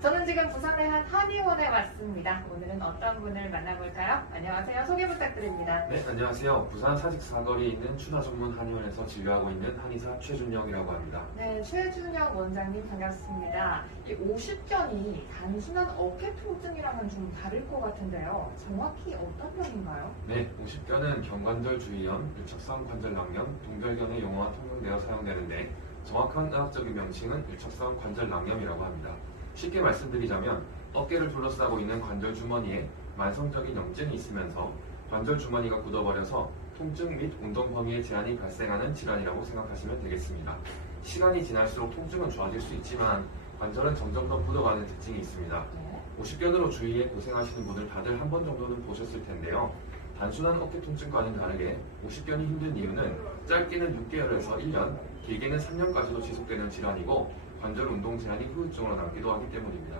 저는 지금 부산의 한 한의원에 왔습니다. 오늘은 어떤 분을 만나볼까요? 안녕하세요. 소개 부탁드립니다. 네, 안녕하세요. 부산 사직 사거리에 있는 추나 전문 한의원에서 진료하고 있는 한의사 최준영이라고 합니다. 네, 최준영 원장님 반갑습니다. 이 오십견이 단순한 어깨 통증이랑은 좀 다를 것 같은데요. 정확히 어떤 병인가요? 네, 오십견은 경관절 주위염, 일척상 관절낭염, 동결견의 용어와 통용되어 사용되는데 정확한 의학적인 명칭은 일척상 관절낭염이라고 합니다. 쉽게 말씀드리자면 어깨를 둘러싸고 있는 관절 주머니에 만성적인 염증이 있으면서 관절 주머니가 굳어버려서 통증 및 운동 범위에 제한이 발생하는 질환이라고 생각하시면 되겠습니다. 시간이 지날수록 통증은 좋아질 수 있지만 관절은 점점 더 굳어가는 특징이 있습니다. 오십견으로 주위에 고생하시는 분들 다들 한 번 정도는 보셨을 텐데요. 단순한 어깨 통증과는 다르게 오십견이 힘든 이유는 짧게는 6개월에서 1년, 길게는 3년까지도 지속되는 질환이고 관절 운동 제한이 후유증으로 남기도 하기 때문입니다.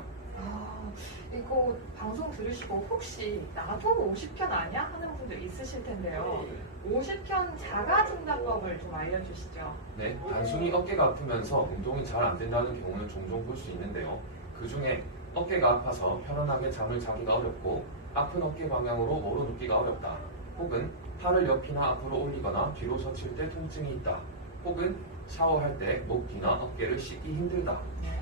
이거 방송 들으시고 혹시 나도 오십견 아니야? 하는 분들 있으실 텐데요. 오십견 자가 진단법을 좀 알려주시죠. 네, 단순히 어깨가 아프면서 운동이 잘 안 된다는 경우는 종종 볼 수 있는데요. 그 중에 어깨가 아파서 편안하게 잠을 자기가 어렵고 아픈 어깨 방향으로 오르눕기가 어렵다. 혹은 팔을 옆이나 앞으로 올리거나 뒤로 젖힐 때 통증이 있다. 혹은 샤워할 때 목 뒤나 어깨를 씻기 힘들다.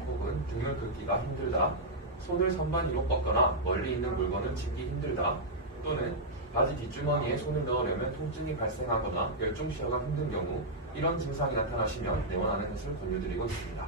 혹은 등을 긁기가 힘들다. 손을 선반 위로 뻗거나 멀리 있는 물건을 짚기 힘들다. 또는 바지 뒷주머니에 손을 넣으려면 통증이 발생하거나 열중시어가 힘든 경우 이런 증상이 나타나시면 내원하는 것을 권유드리고 있습니다.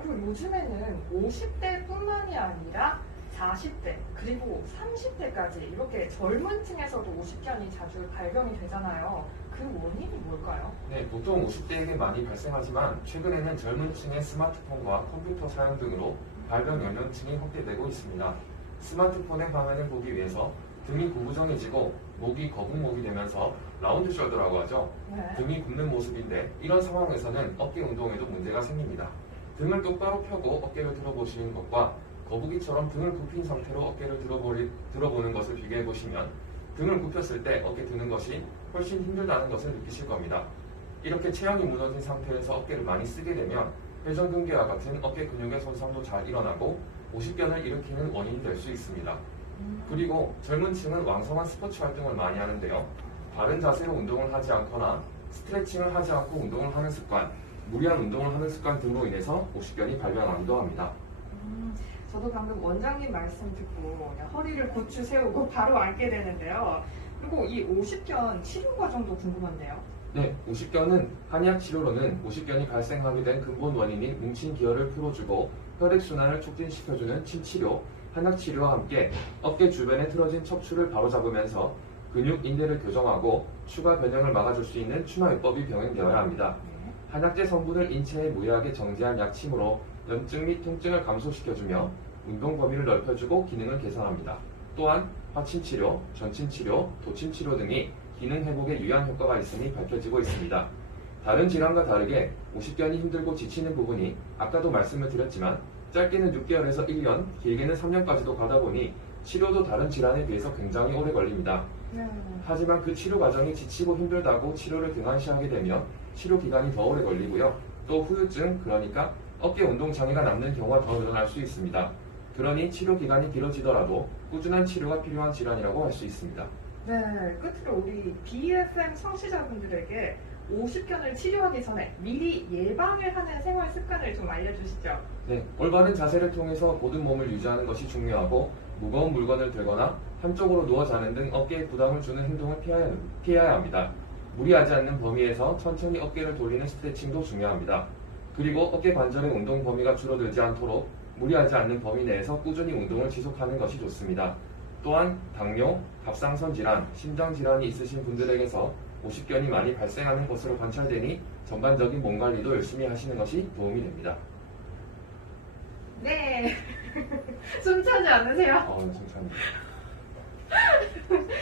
그리고 요즘에는 50대뿐만이 아니라 40대 그리고 30대까지 이렇게 젊은 층에서도 오십견이 자주 발병이 되잖아요. 그 원인이 뭘까요? 네, 보통 50대에게 많이 발생하지만 최근에는 젊은 층의 스마트폰과 컴퓨터 사용 등으로 발병 연령층이 확대되고 있습니다. 스마트폰의 화면을 보기 위해서 등이 구부정해지고 목이 거북목이 되면서 라운드 숄더라고 하죠. 등이 굽는 모습인데 이런 상황에서는 어깨 운동에도 문제가 생깁니다. 등을 똑바로 펴고 어깨를 들어보시는 것과 거북이처럼 등을 굽힌 상태로 어깨를 들어보는 것을 비교해 보시면 등을 굽혔을 때 어깨 드는 것이 훨씬 힘들다는 것을 느끼실 겁니다. 이렇게 체형이 무너진 상태에서 어깨를 많이 쓰게 되면 회전근개와 같은 어깨 근육의 손상도 잘 일어나고 오십견을 일으키는 원인이 될 수 있습니다. 그리고 젊은 층은 왕성한 스포츠 활동을 많이 하는데요. 바른 자세로 운동을 하지 않거나 스트레칭을 하지 않고 운동을 하는 습관, 무리한 운동을 하는 습관 등으로 인해서 오십견이 발병하기도 합니다. 저도 방금 원장님 말씀 듣고 그냥 허리를 고추 세우고 바로 앉게 되는데요. 그리고 이 오십견 치료 과정도 궁금한데요. 네, 오십견은 한의학 치료로는 오십견이 발생하게 된 근본 원인인 뭉친 기혈을 풀어주고 혈액순환을 촉진시켜주는 침치료, 한약치료와 함께 어깨 주변에 틀어진 척추를 바로잡으면서 근육 인대를 교정하고 추가 변형을 막아줄 수 있는 추나요법이 병행되어야 합니다. 한약재 성분을 인체에 무해하게 정제한 약침으로 염증 및 통증을 감소시켜주며 운동 범위를 넓혀주고 기능을 개선합니다. 또한 화침치료, 전침치료, 도침치료 등이 기능 회복에 유효한 효과가 있음이 밝혀지고 있습니다. 다른 질환과 다르게 오십견이 힘들고 지치는 부분이 아까도 말씀을 드렸지만 짧게는 6개월에서 1년, 길게는 3년까지도 가다 보니 치료도 다른 질환에 비해서 굉장히 오래 걸립니다. 하지만 그 치료 과정이 지치고 힘들다고 치료를 등한시하게 되면 치료 기간이 더 오래 걸리고요. 또 후유증, 그러니까 어깨 운동 장애가 남는 경우가 더 늘어날 수 있습니다. 그러니 치료 기간이 길어지더라도 꾸준한 치료가 필요한 질환이라고 할 수 있습니다. 네, 끝으로 우리 BFM 청취자분들에게 오십견을 치료하기 전에 미리 예방을 하는 생활 습관을 좀 알려주시죠. 네, 올바른 자세를 통해서 고든 몸을 유지하는 것이 중요하고 무거운 물건을 들거나 한쪽으로 누워 자는 등 어깨에 부담을 주는 행동을 피해야 합니다. 무리하지 않는 범위에서 천천히 어깨를 돌리는 스트레칭도 중요합니다. 그리고 어깨 관절의 운동 범위가 줄어들지 않도록 무리하지 않는 범위 내에서 꾸준히 운동을 지속하는 것이 좋습니다. 또한 당뇨, 갑상선 질환, 심장 질환이 있으신 분들에게서 오십견이 많이 발생하는 것으로 관찰되니 전반적인 몸 관리도 열심히 하시는 것이 도움이 됩니다. 네, 숨차지 않으세요? 괜찮습니다.